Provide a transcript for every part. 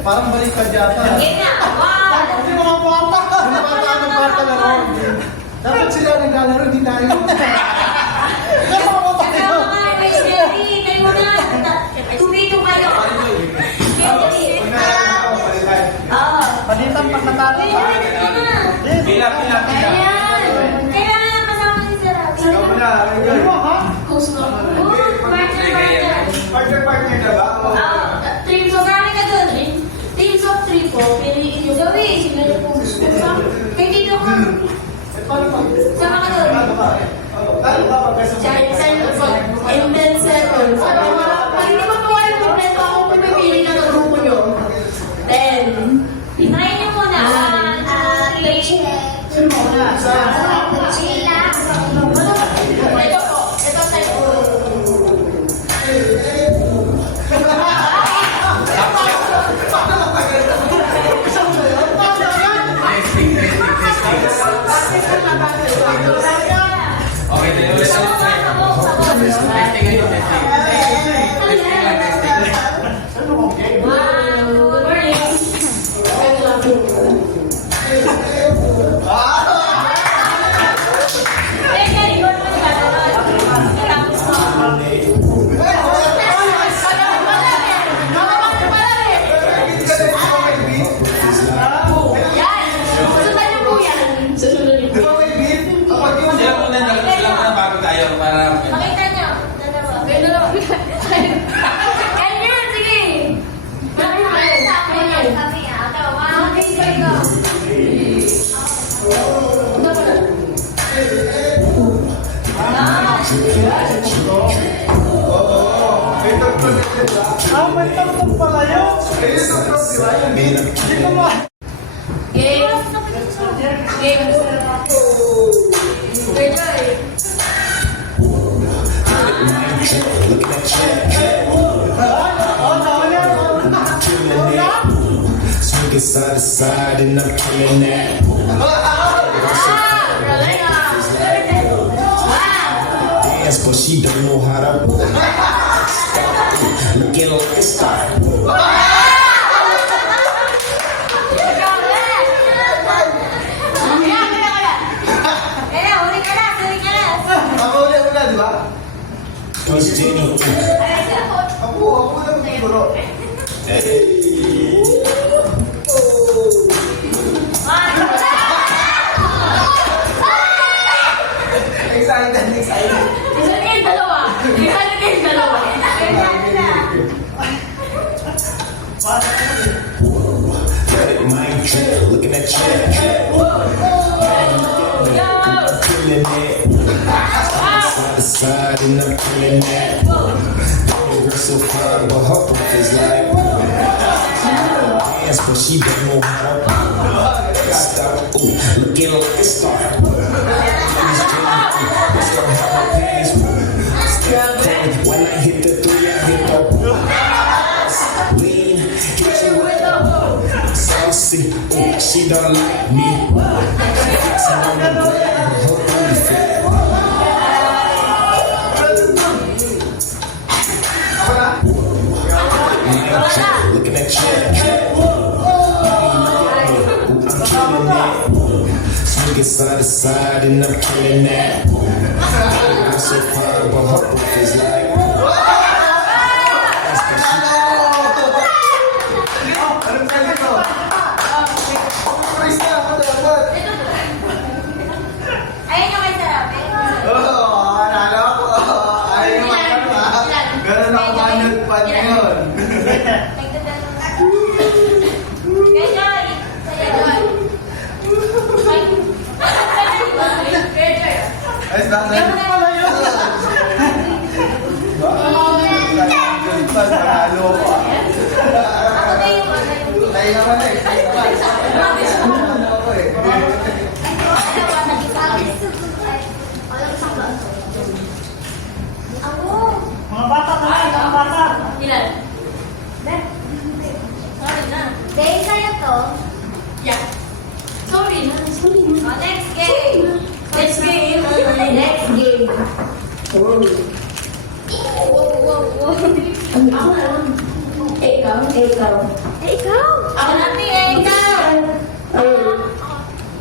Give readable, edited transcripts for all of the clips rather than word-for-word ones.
Parang balik ka dyan. Hindi mga bata. Hindi mga bata laro. Dapat sila naglalaro, hindi tayo. Kaya mga bata kayo. Palitan pag natalo. Pila. Kaya kasama si Sir Rabi. Ano ha? Partner na ba? Teams of Rami ka dun eh. Teams of 3 po, piliin nyo gawin. Sino nyo po gusto sa? Kaya dito ka. Sama ka dun. And then 7. Sabi mo, pag hindi mo po kayo kompleto ako kung pipili na ng grupo nyo. Then, try nyo muna. Sino mo muna? Ito po. Ito tayo. Okay, tayo ulit. Testing ngayon, testing. Testing lang, testing. Good morning. Sila muna bago tayo para... Makita niyo. Dalawa. Kaya niyo, sige. May tagtag pala yun. Hindi ko ma... Game. Good joy. Swinging side to side and I'm killing that. Dance, but she don't know how to looking like a star. Plus Jenny. Ako na magiguro. Excited. Isa kayong dalawa. Mind trip, looking at you. Killing it. Side to side and I'm killing that. Girl so fine, but her breath is like dance, but she don't know how to stop. Ooh, looking like a star. Let's go have my panties. When I hit the 3, I hit the lean. Hit you with the saucy. Ooh, she don't like me. Flexing on the ground, her booty fat. Looking at you. I'm killing that. Swinging side to side and I'm killing that. I'm so fine, but her breath is like. Anong pwede ko? Chris na ako dapat. Ayun yung may sarap. Nalo ako. Ayaw naman ako ha. Ganun ako managpan ngayon. Ay, ganun pala yun. Panalo ko. Tayo naman eh. Ano ako eh. Mga bata na lang, mga bata. Ilan? Sorry na. Dahil sa'yo to, Yeah. Sorry na. next game. Next game. Next game. Wow, wow, wow. Ikaw? Ikaw. Ikaw! Ako na, ikaw!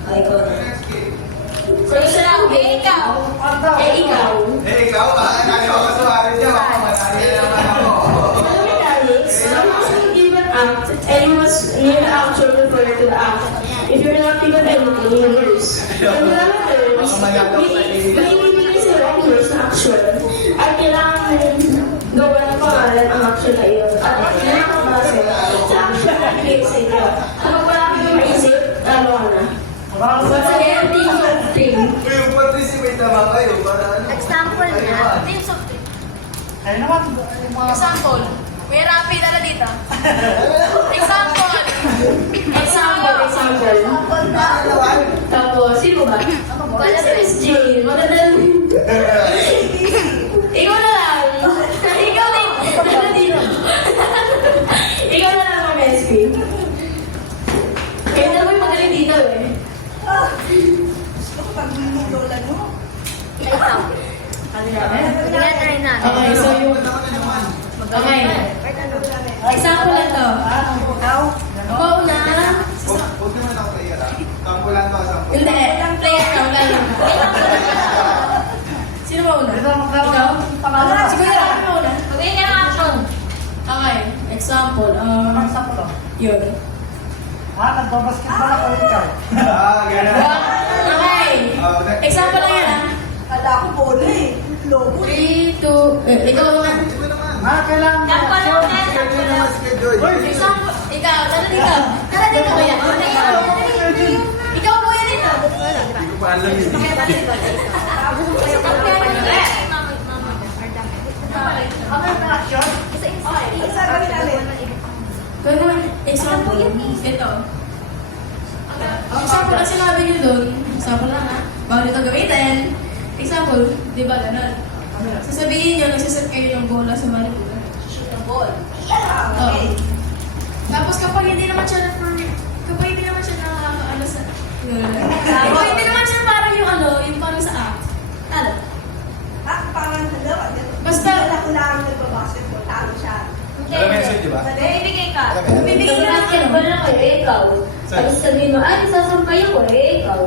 Ikaw. So, isa lang, ikaw. Ikaw. Ikaw, nagawa ko sa akin niya. Makamali na naman ako. And you must hear the action refer to the act. If you're not given anything, you lose. And the terms, may ibigay sa'yo ang first action. At kailangan gawa ng pangalan ang action na iyon. At nakakabase sa action na ibigay sa inyo. Kapag wala kayong maisip, talo ka na. Once again, team of team. Yung participate naman kayo para ano. Example na. Teams of team. Ayun naman. Example. May rapi na dito. Example. Example. Tapos, sino ba? Wala si Miss Jane. Magandang... Ikaw na lang. Ikaw din. Ano dito? Ikaw na lang, Ma'am SP. Kaya naman magaling dito eh. Ikaw. Tingnan na rin natin. Okay, so yung... Okay. Example lang to. Mauna. Huwag naman ako player ah. Tampulan to, sampulan. Hindi. Player ka. Wala lang. Sino mauna? Ikaw? Siguro lang ako mauna. Magiging ka ng action. Okay. Example. Yun. Nagbabasketball ako ikaw. Gano'n. Okay. Example lang yan ah. Kala ko bola eh. Lobo. 3, 2... Ikaw nga. Ito naman. Kailangan Example lang yan. Schedule naman, schedule. Example. Ikaw. Tara dito. Tara dito kuya. Ikaw kuya dito. Hindi ko pa alam yun. Isa gawin natin. Ganun. Example. Ito. Ang example na sinabi niyo doon, example lang ha, bawal ito gamitin. Example, di ba ganun? Sasabihin niyo, nagsiset kayo ng bola sa Malibu. Shoot ng ball. Okay. Tapos kapag hindi naman siya kapag hindi naman siya ano sa... Kapag hindi naman siya parang yung parang sa act. Ano? Parang dalawa. Basta, Wala ko lang nagbabasketball. Talo siya. Alam mo yung suit, di ba? Bibigay ka. bibigyan ka ng Basketball na kayo, ikaw. Tapos sabihin mo, sasampay ako ikaw.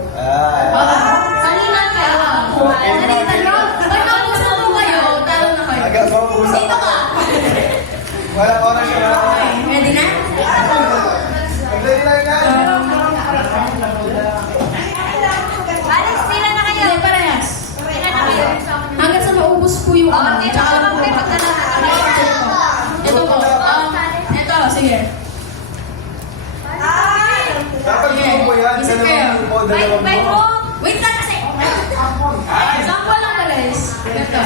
Salina ka. Salita nyo. Pag nakusan mo kayo, talo na kayo. Agad mo ako usap. Dito ka. Wala oras siya. Okay, ready na? Ready lang yan. Alex, pila na kayo. Hindi, parehas. Pila na kayo. Hanggang sa maubos po yung ano. Okay, Tsaka lang po okay, ito po. Ito, sige. Dapat yung mo yan. Isip Dalawang kayo. mo, dalawang Wait mo. mo. Wait lang kasi. Example lang ba guys? Ito.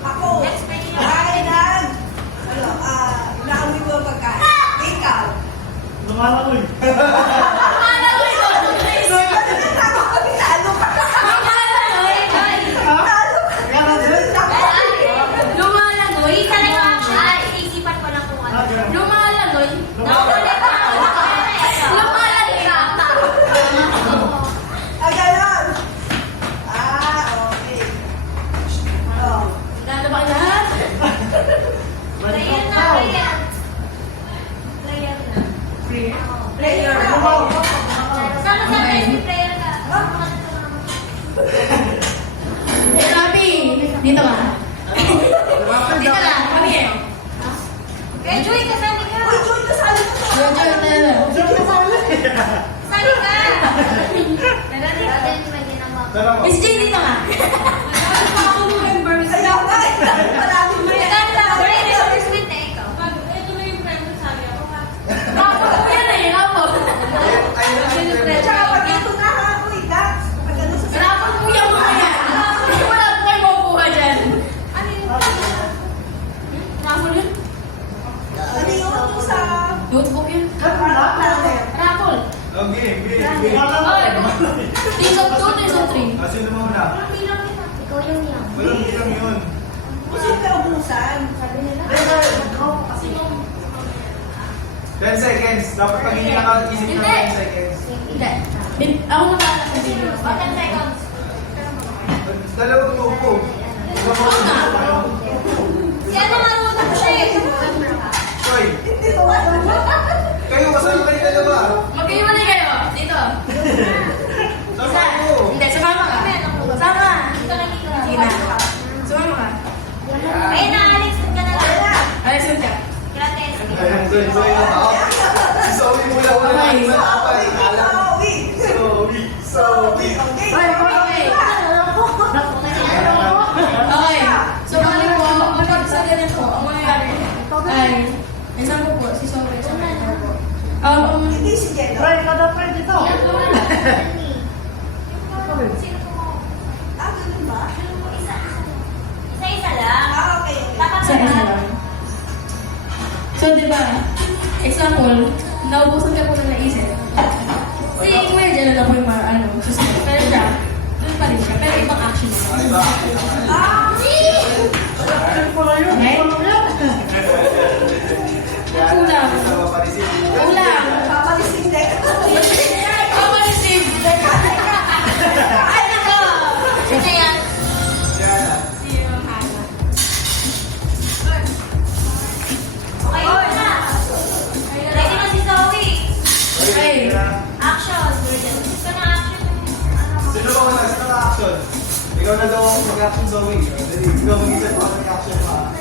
Ako. Kain lang. Inaamoy ko ang pagkain. Ikaw. Lumalakoy. Lumalagoy ko. Talo ka. Lumalagoy. Lumalagoy. Isa lang yung action. Iisipan ko lang kung ano. Lumalagoy. Nakulit ka. Lumalagoy. Agalan. Okay. Oh. Lalo ba lahat? Player na, player. Player na. Player. Sana si player ka. Sabi. Dito ka. Dito lang. Kami eh. Kaya Joy, kasali ka. Uy, Joy, kasali ko to. Kasali ka. Nalali ka din, may ginagawa. Miss Jane, dito ka. Ako members. Ayaw nga. Maraming may Ako po yan eh. Ako. Tsaka pag ito na ha, uy, Dax. Pag ano sa Rapon po yung mga yan. Wala po kayo makukuha dyan. Rapon yun? ano yun yung sa... Notebook yun. Planner. Rapon. Okay, game. Teams of 2, teams of 3. Sino muna? Ikaw yung yan. Walang ilang yun. Gusto yung kaubusan. Sabi nila. 10 seconds. Dapat pag hindi nakaisip ng 10 seconds. Hindi. Ako nakakasabili. 10 seconds. Dalawang grupo. Oo nga. Si ano marunong siya eh. Zoe na tao. Si Zoe mula una na isa dapat. Zoe. Okay. So, bali po, kapag sa ganun po, ang mangyayari ay, example po, si Sobe, sa mga po. Hindi si Jello. Ah, ganun ba? Isa-isa lang. Ah, okay. Dapat Sa isa lang. So, di ba, example, naubusan ka po na naisip. Si Kuya Jello na po yung mga ano, susunod. Pero siya, doon pa rin siya. Pero ibang action siya. Kulang. Kulang. Papalising din. Papa-receive. Ay, nako! Sino yan? Okay, yun na. Ready na si Zoe. Okay. Action. Gusto na action. Sino ba una? Sino ka action? Ikaw na daw mag-action, Zoe. Dali, ikaw mag-isip ako mag-action pa.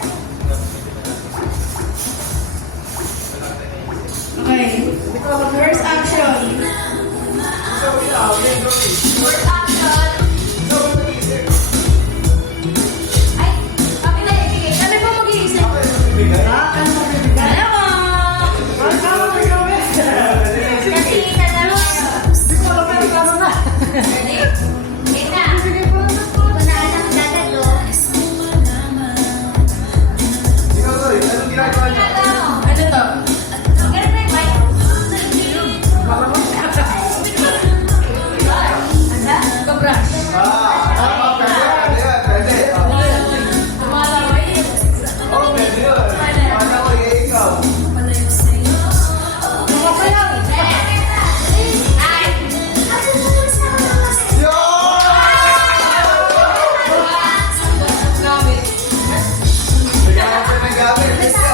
Okay. First action. Zoe na, okay, Zoe. First action. Zoe mag-isip. Ay, kami na ibigay. Kami po mag-iisip. Ako yung magbibigay. Alam mo. Kasi nadalo. Ready? Game na. Unahan ang dadalo. Ikaw, Zoe, anong ginagawa niya? Ginagawa mo. Ano to? Ganun na yung mic. Anda? Pag-brush. Pwede yan, pwede. Tumalaway. Oh, pwede yun. Paano ko, ikaw? Ay! Gamit. Bigyan mo pa ng gamit. Let's go.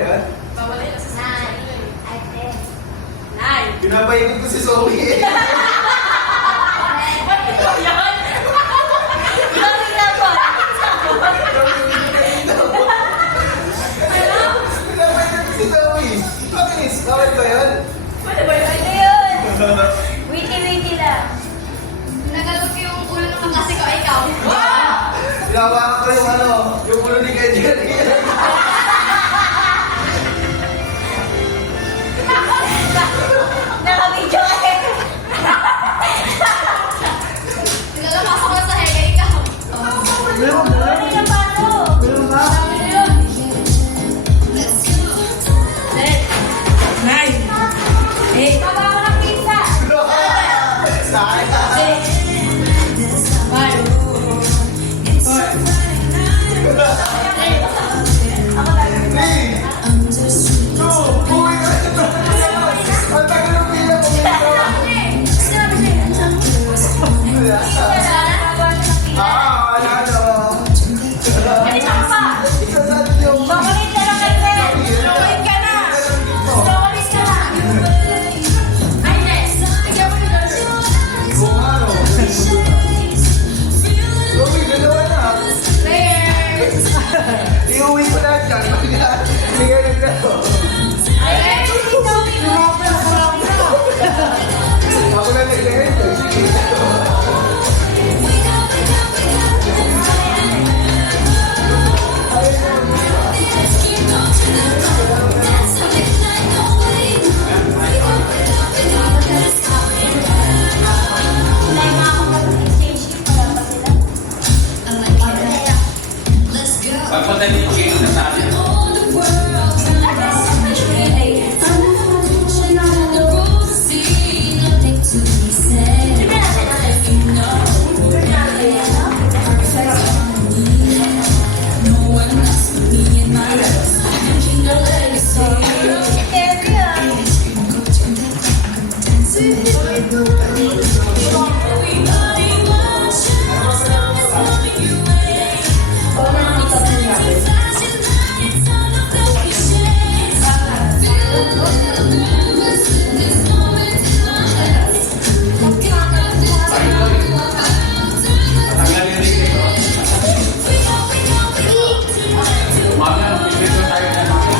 yan? Bawal yun kasi sa Nine. Nine. Pinapaikot ko si Zoe eh. Ikaw yan. Ikaw ginagawa. Pinapaikot ko si Zoe. Bakit? Bawal ba yan? Pwede ba yun? Ano yun? Wiki-wiki lang. Nagalog yung ulo naman kasi ko ikaw. Sinawakan ko yung ano, yung ulo ni Kuya Jerry. Nakabidyo kasi. Nilalapasok ko sa hega ikaw. Meron ba? Ano yung pato? Meron ba? Nine. Eight. Baba ako ng pizza. Sayang. Five. Four. Ako lang. 3, 2, buhay ka na. Ang tagal ng pila mo. Wala na. Ano pa? Isa sa atin yung Makulit ka lang kay Sir. Wait ka na. Makulit ka lang. Ay, next. Ikaw mo yun. kung ano. Zoe, dalawa na. Players. Iuwi ko lahat yan. Sige, naglato. Ay, ikaw Ako na naglagay. Sige. Like nga ako mag-exchange gift. Wala pa sila. Pagpunta dito kayo na sa atin. Tanggalin rin kayo. Mamaya, mag-video tayo na namin.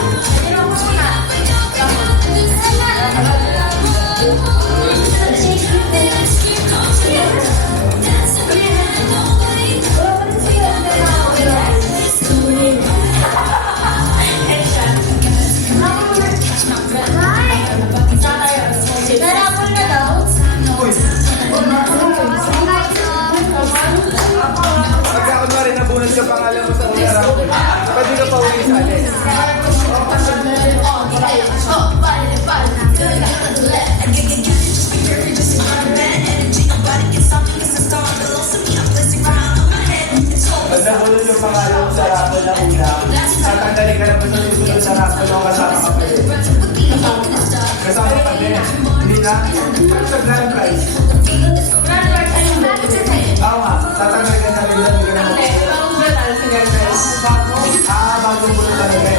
Narapol na daw. Pagka kunwari nabunod ka pangalan mo sa ulara ko, pwede ka pa uwi sa alin. Pag nabunod yung pangalan mo sa raffle na ulam, tatanggalin ka na ba sa susunod sa raffle o kasama ka pa rin? Kasama ka din. Hindi na? Sa grand prize. Oo nga, tatanggalin ka na rin lang. Hindi ka na bagong bulot talaga eh.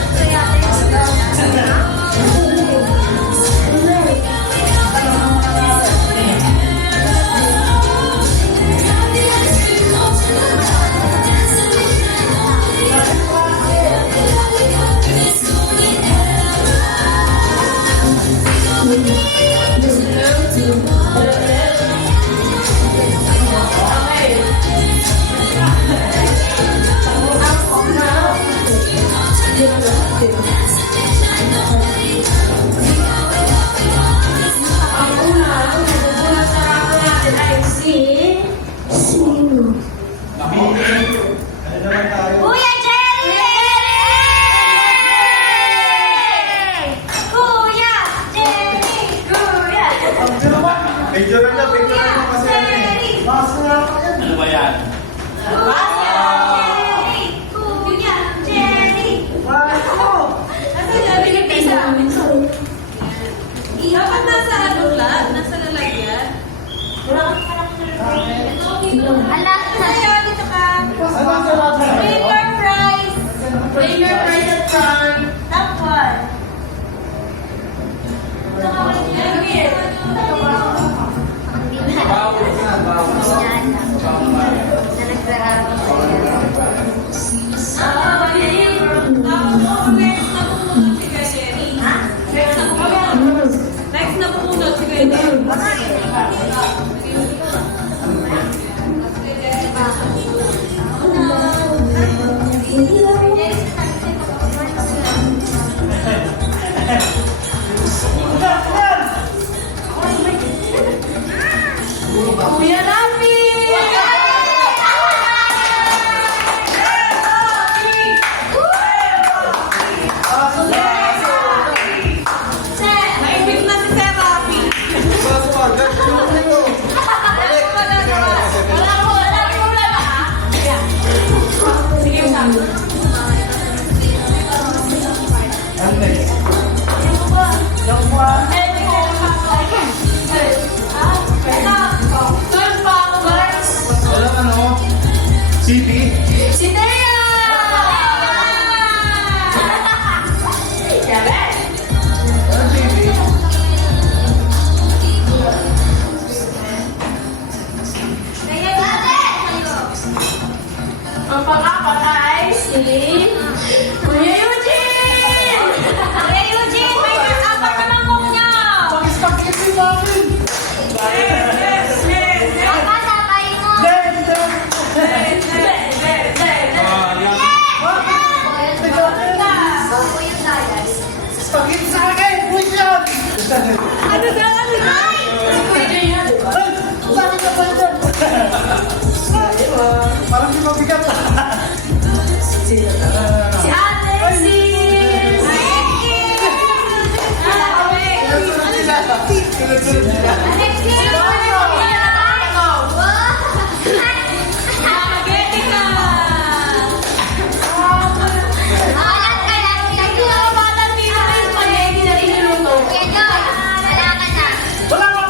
Ano naman tayo? Kuya Jerry! Kuya Jerry! Kuya! Picture na, picture na kasi ano eh. Jerry! Ano ba yan? Kuya Jerry! Kuya Jerry! Kasi sabi ni Pisa. Dapat nasa ano lang, nasa lalagyan. Wala kang Ala, sa'yo dito ka. Ano sa lahat? Flavor fries. Flavor price at card. Top one. Next na pumunod si Kuya Dave. Kuya Rafi! Naibig na si Sir Rafi. Sige, usap. Ano next? Yung mga walang ano? CP? Si Thea! Walang CP? Ang pang-apat ay si Kuya Eugene! Kuya Eugene, may apat na mangkok niya. Pag-spaghetti namin! Papa, sabay mo. Kuya Dayas. Spaghetti sa akin! Uy, yan! Ano daw? Ano daw? Bakit ka ba yan? Parang di mabigat. Si Alexis! Sunod sila. Sunod sila. Alexis! Spaghetti ka! Alat ka lang. Nagkuha ba ng spaghetti na rinuluto? Kuya Joy, wala ka na. Wala ka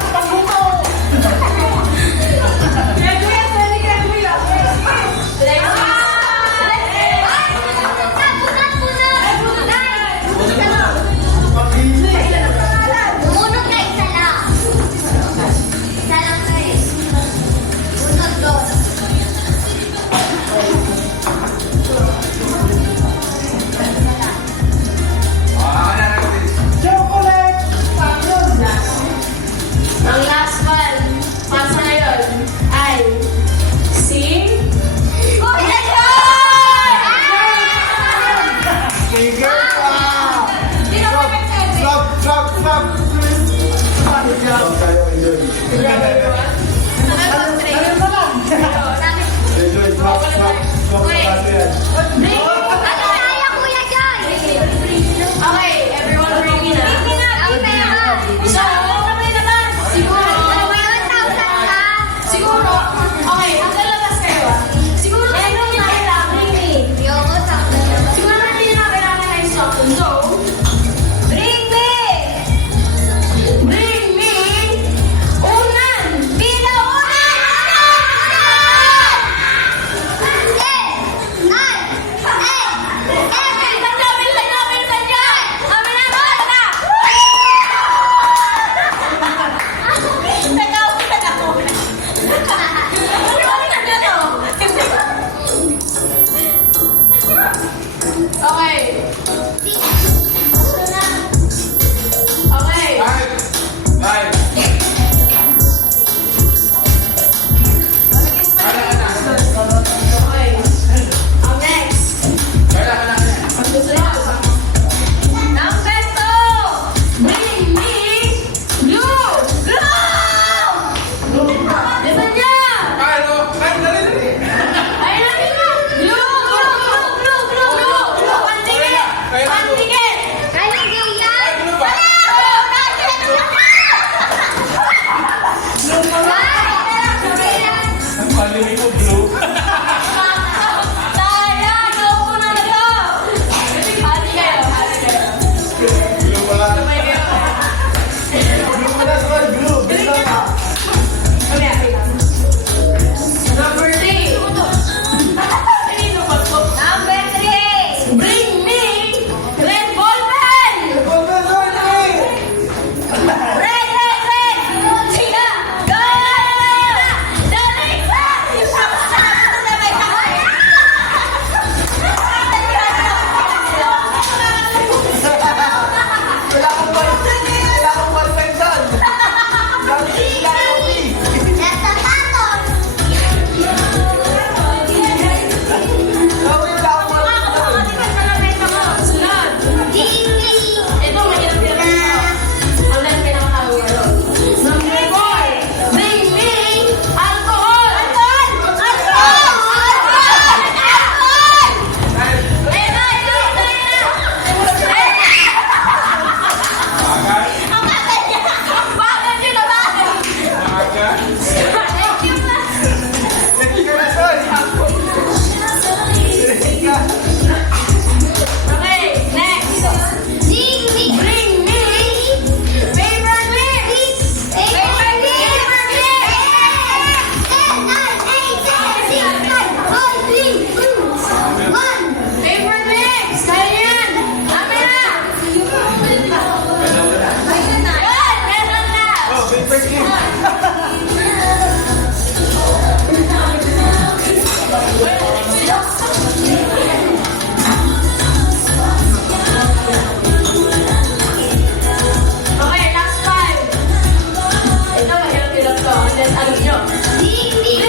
Let's ano nyo? Bring me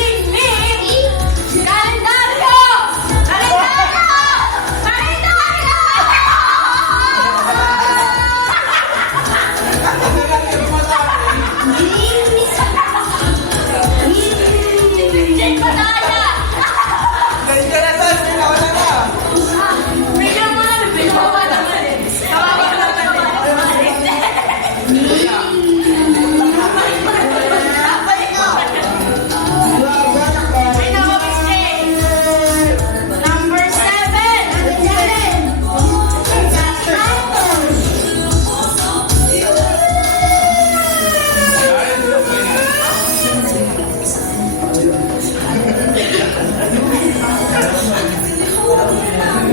kalendaryo! Kalendaryo! Kalendaryo! Check pa tayo! Nandiyan na doon, pinawala na. Bigyan mo na, bigyan mo pa naman eh. Tawagin ko lang naman.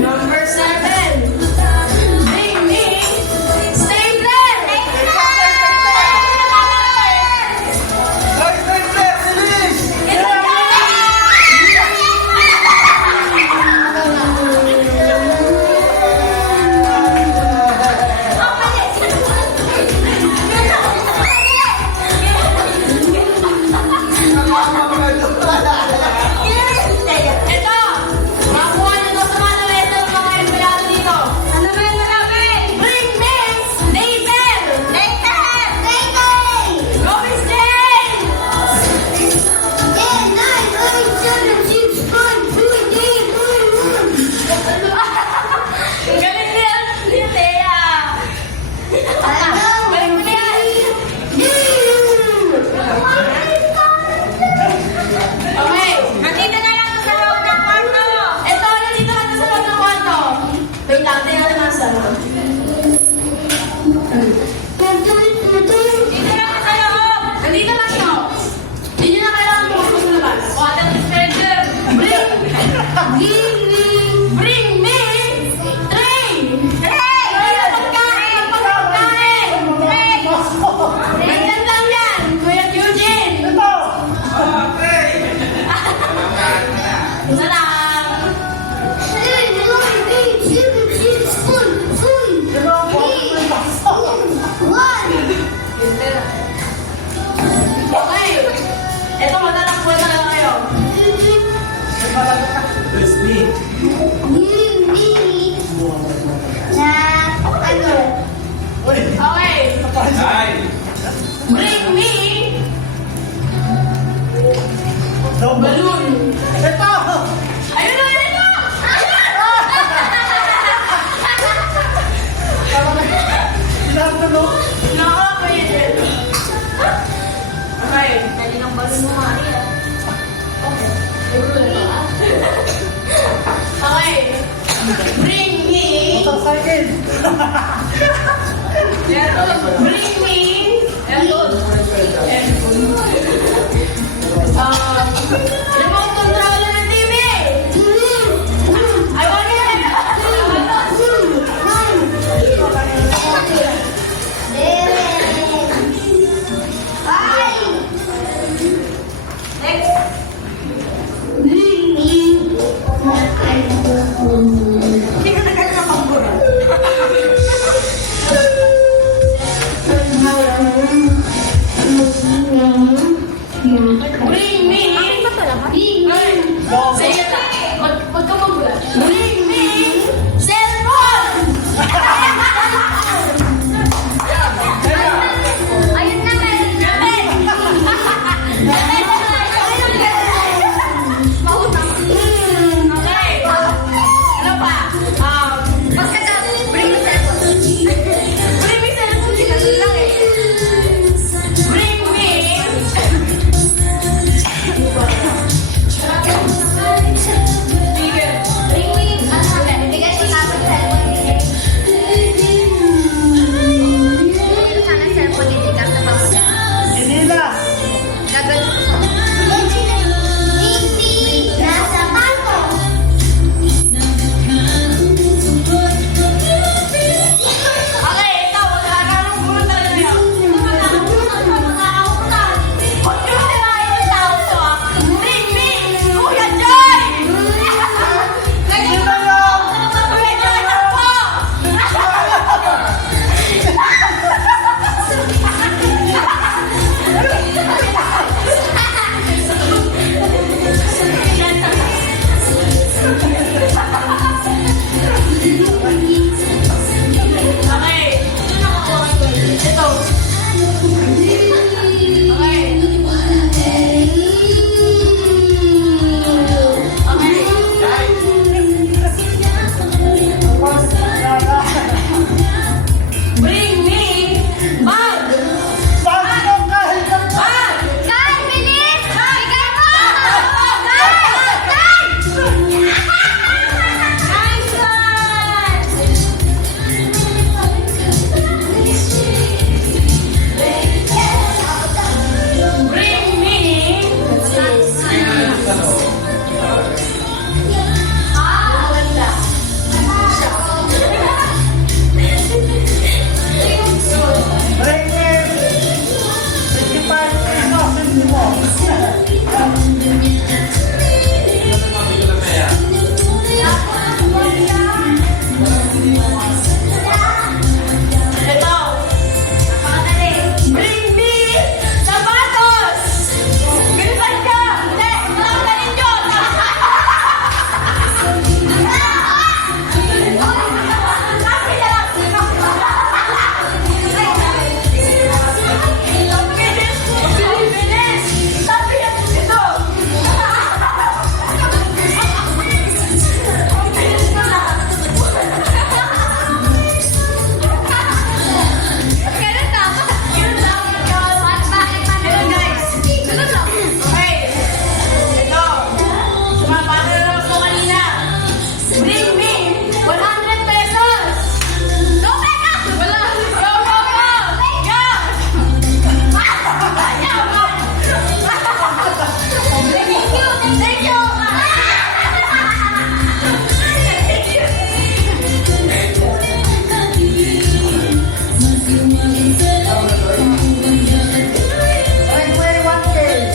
Number 7. Number 7. Bring me stapler! Hoy, Spencer, bilis! Ito! Makuha nyo to sa mga nuwento ng mga empleyado dito. Ano ba yung malapit? Bring me later! Later! Later! Go, Miss Jane! 10, 9, 8, 7, 6, 5, 4, 3, 2, 1. Galing niya ni Thea. Galing mo yan. Okay. Nandito na lang sa loob ng kwarto. Ito, nandito lang sa loob ng kwarto. Wait lang, tingnan natin nasa loob. Dito lang sa loob. Nandito lang siya. Hindi nyo na kailangan pumunta sa labas. Water dispenser. Bring me tray! Hey! Kuya, pagkain! Pagkain! Ganyan lang yan, Kuya Eugene! Isa lang! Okay! Ito, matalakbo na lang kayo. Leslie. Okay! Ay! Bring me balloon! Ito! Ayun na, ayun na! Pinatulog. Nako, Kuya Eugene. Okay. Dali ng balon mo, Maria. Okay. Bring me. Motorcycle. Bring me. Remote controller ng TV. I want Hindi ka nagkala ng pambura. Bring me. Sige na. Huwag ka magulat. Bring me cellphone. Ayun na, meron na. Okay. Ano pa? Basta ka, bring the cellphone. Bring me cellphone. Ganun lang eh. Bring me. Ito. Bring me sapatos! Bilisan ka! Hindi! Wala ka rin yun! Sabi na lang! Bilis! Sabi na ito! Bilis ka na! Kailan ka? Yun lang, guys. Ayun, guys. Sunod lang. Okay. Ito. Sumapano na ako kanina. Bring me 100 pesos. No, teka! Wala. Go, go, go. Go. Thank you! Thank you. Okay.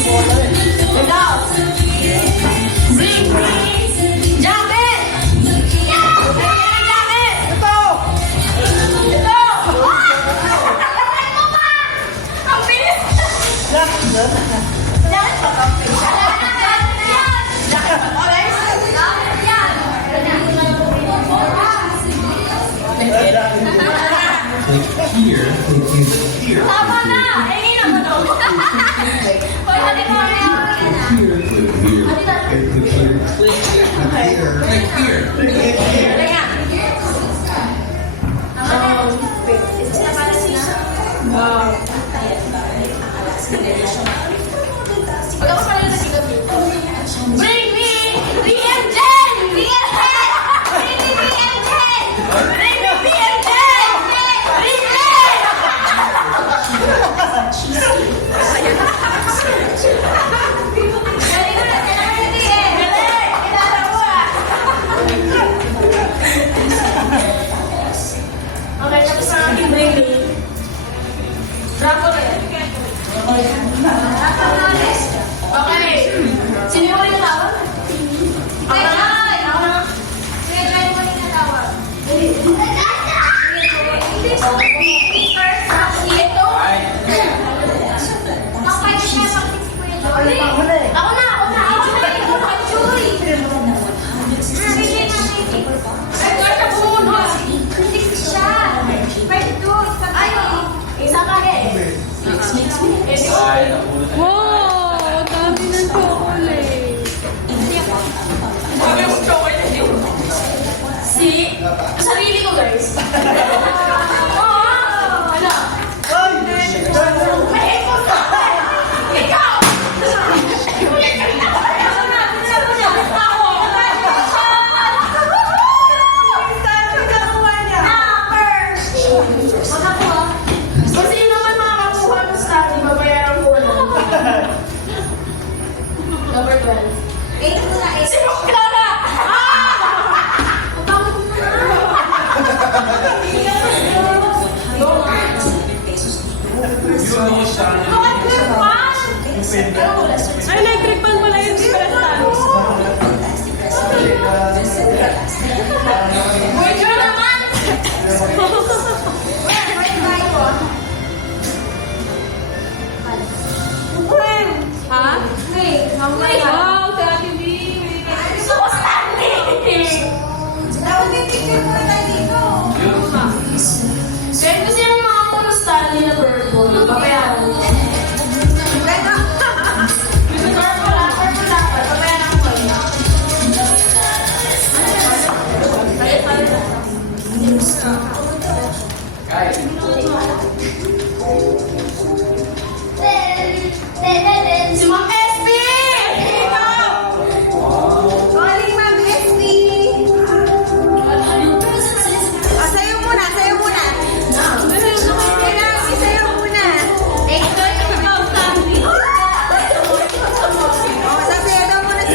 Ito. Bring me jacket. Bring me jacket. Ito. Ang bilis! Jacket pa to? Jacket pa to, guys? Tama na! Eh, naman ako. Hoy, hali ko na yan. Teka nga. Wait. Isa na para sila? Wala ko pala yung nasigabi. Bring me BM10! BM10! Bring me BM10! Bring me BM10! Bring me! Galing ko na, kailangan hindi eh. Galing! Kilala mo ah! Okay, tapos na aking bring me. Drop ulit. Okay. Sino yung ulit tawag? Ako na. Ako na. Sige, try mo rin ang tawag. Ito. Nakapagod siya pag ko ito. Ako na. Ako na. Ako na. Ako na. Chuy. Bigyan natin. Ay, wala siya pumunod. Six siya. Pwede to. Ay, Isa ka eh. Eh, di ba? Wow! Dami ng chocolate. Sabi mo chocolate. Si? Sarili ko, guys. Oo. Ano? May ipon ka. Ikaw! Ako na. Ako. Makakuha. Kung sino man makakakuha ng study, babayaran ko na. Number 12. 8 muna. 8. Si Clara! Pagkakot mo na. Yun ako siya. Bakit may pan? Ay, electric pan pala yung stress times. Medyo naman! Ha? Wait, mamaya. Wow, si Ate B. Gusto ko standing! Dapat may picture muna tayo dito. Kaya kasi yung mga kuno Stanley na purple, babayaran ko. Purple dapat, babayaran ko. Guys, Si Ma'am SB! Calling Ma'am SB. Sayo muna, sayo muna. Kailangan isayo muna. Sasayo daw muna si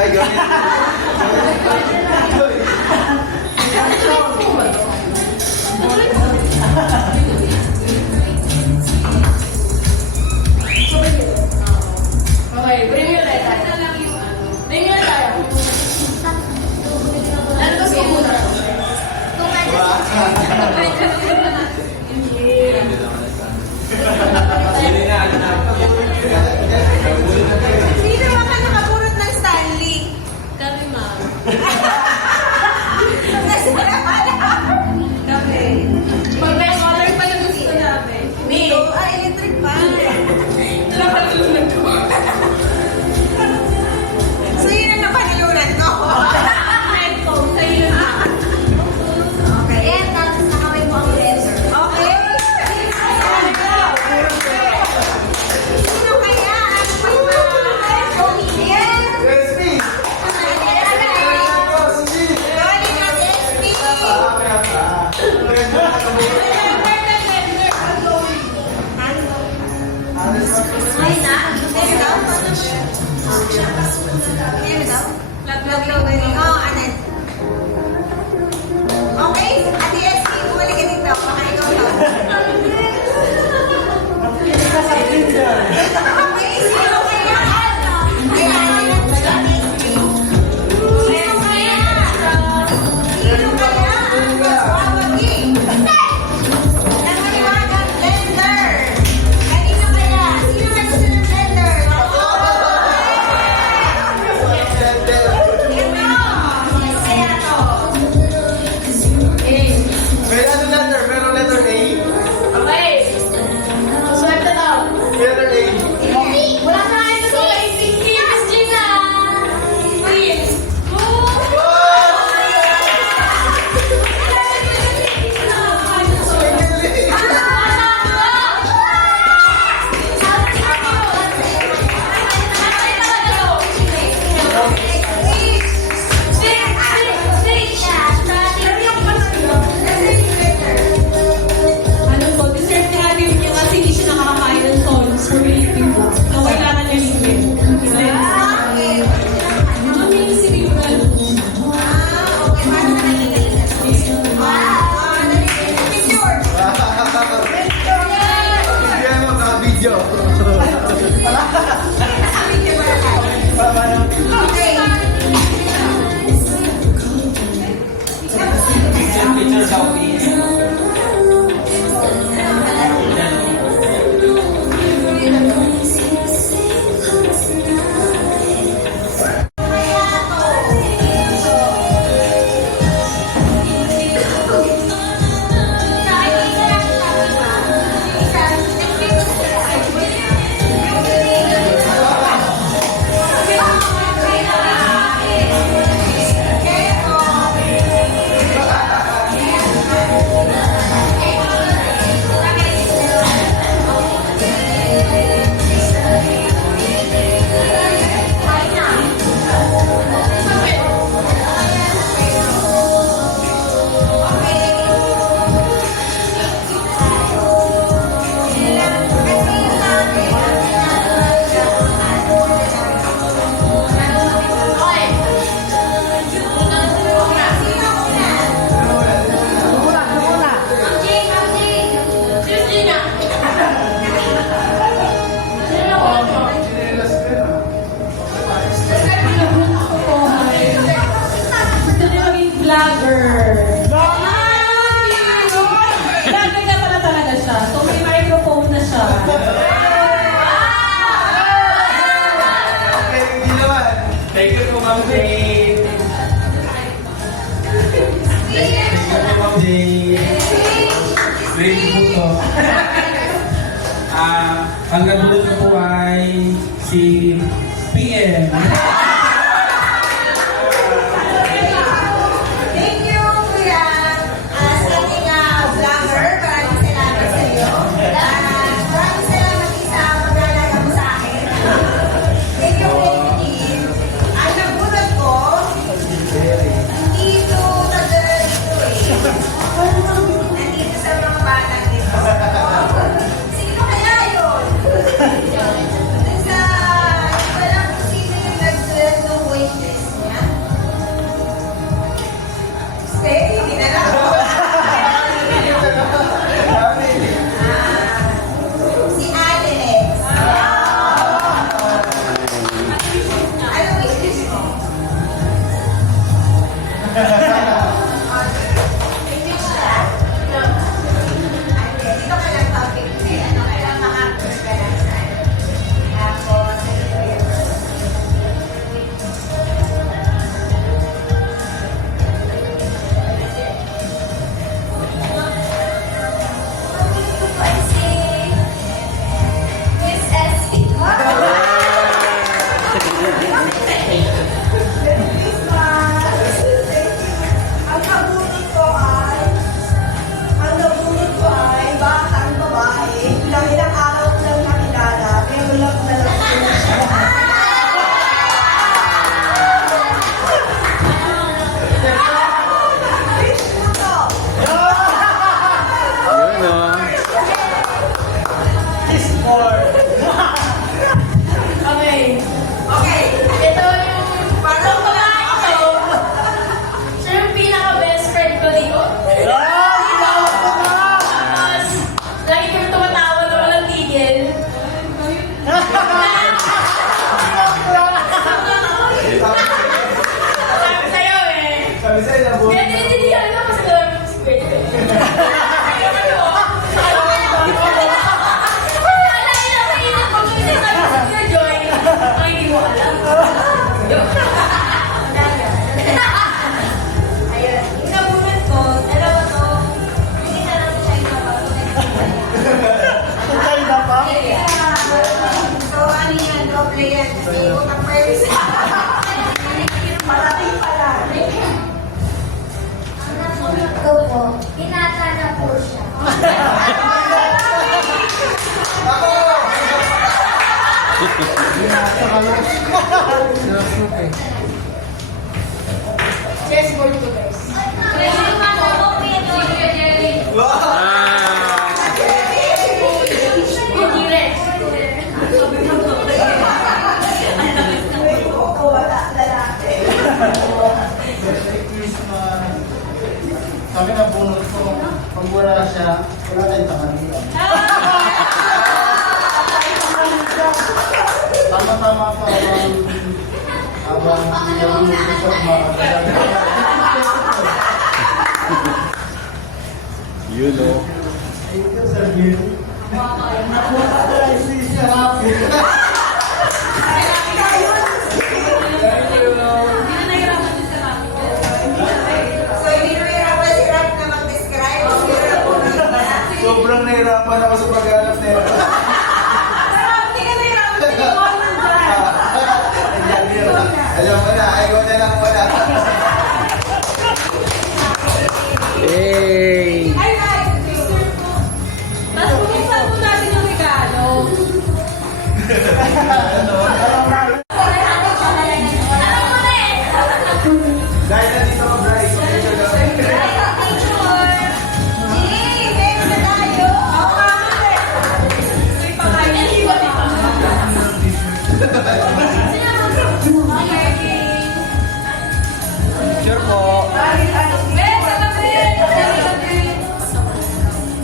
Ay, gawin. Okay, bring your leg. Bring your leg. Ano ba sa muna? Sino ba ka nakapurot ng Stanley? Kami, ma'am. Nasa na pala. Kami. Mag-next water pa yung gusto namin. Me. Ay, electric pa. Ito lang pala ko. So, yun ang napanilunan ko. Headphone, sa'yo na. Okay. Ayan, tapos nakaway mo ang letter. Okay. Sino kaya ang yes. SB! Rolling at SB. Ay, na. Meron daw? Meron daw? Lag-lag galing. Oo, anan. Okay, Ate SB, bumalik ka dito. Baka ikaw daw. Okay, sino kaya? Ayan, Ate SB. Sino kaya? Sino kaya ang magwawagi? Nangaliwagang blender. Kanina kaya? Sino na gusto ng blender? Kaya to. May ano letter? Meron letter A? Okay. Swerte daw. Letter A. Wala na kayo sa basic kids, Gina. Please. Ano po, deserve na natin niya kasi hindi siya nakakakain ng tones for relating ko. So, kailangan niya libre. Kasi, amazing yung ano. Bigyan mo sa video. Picture selfie. Gusto niya maging vlogger. Vlogger na pala talaga siya. So, may microphone na siya. Okay, hindi naman. Thank you po, Ma'am Jane. Thank you po, Ma'am Jane. Great po to. Ang nagulot na po ay si PM. Thank you, Kuya. Sa ating vlogger, maraming salamat sa iyo. Maraming salamat din sa pag-alaga mo sa akin. Thank you, Katie. Ang nagulat ko, hindi ito tagal ito eh. Nandito sa mga batang ito. Sino kaya yun? Sa, wala kung sino yung Kasi nabot. Kaya nilitidihan na kasi alam mo si Kuya Joy. Ayun. Inabunan ko, dalawa to. Yung isa lang sa China pa. Sa China pa? So, ano yan? Doble yan. Kasi utang pa yun isa. Parating pala. Ang nasunod ko po, hinata na po siya. Chessboard ko guys. Hindi rin. Kami na bunot ko, pag wala siya, wala tayong tanganian. Tama-tama pa habang nilulunod ko sa mga You know. Thank you, Sir Gil. Si Sarap. So, hindi na mahirapan si Rap na mag-describe. Ang hirap po na. Sobrang nahirapan ako sa paghanap nito. Sarap, hindi ka nahirapan sa limon dyan. Alam mo na, ayaw na lang wala. Hey! Ay, ay, picture po. Tapos buksan po natin yung regalo. Dahil nandito ako, Bryce. Picture lang. Hey, meron na tayo. May pakain. Iwan pa. Sure po. Ben, salamin!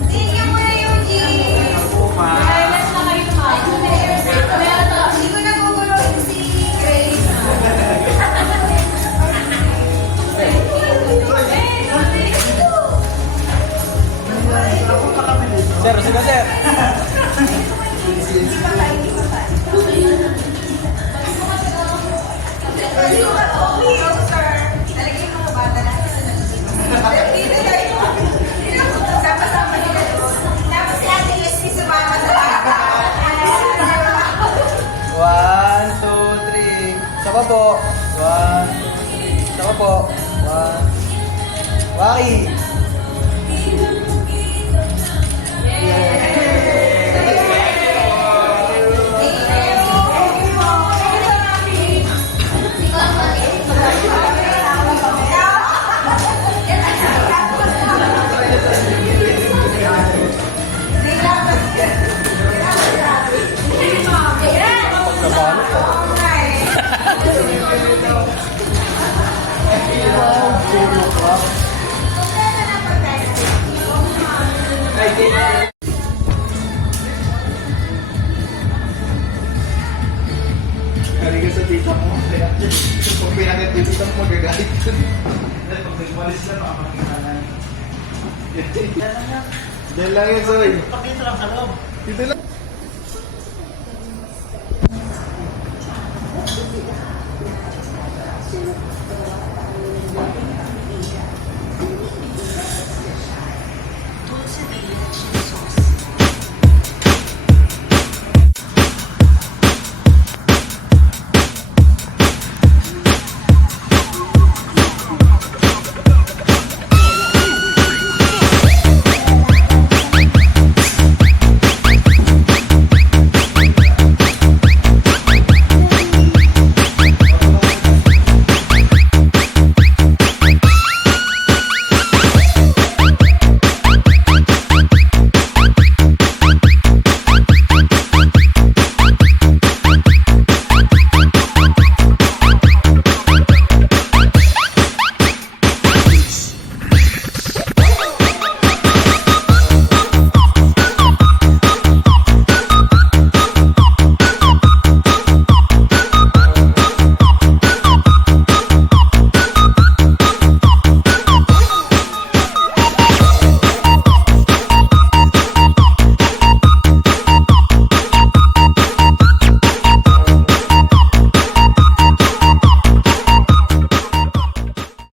Thank you muna yung G. Ay, let's na kayo kumain. Hindi ko naguguloy si Grace. Sir, sige sir. Nalagyan mo bata na. Dito tayo. Sama-sama nila. Tapos si Ate Leslie sumama sa lahat. 1, 2, 3. Saka po. 1. Saka po. 1. Waki. Galing ka sa tita mo. Kaya, kung pinakit yung tita mo, magagalit ka. Dahil pag nagwalis lang, makakakita na yun. Diyan lang yun, Zoy. Dito lang sa loob. Dito lang.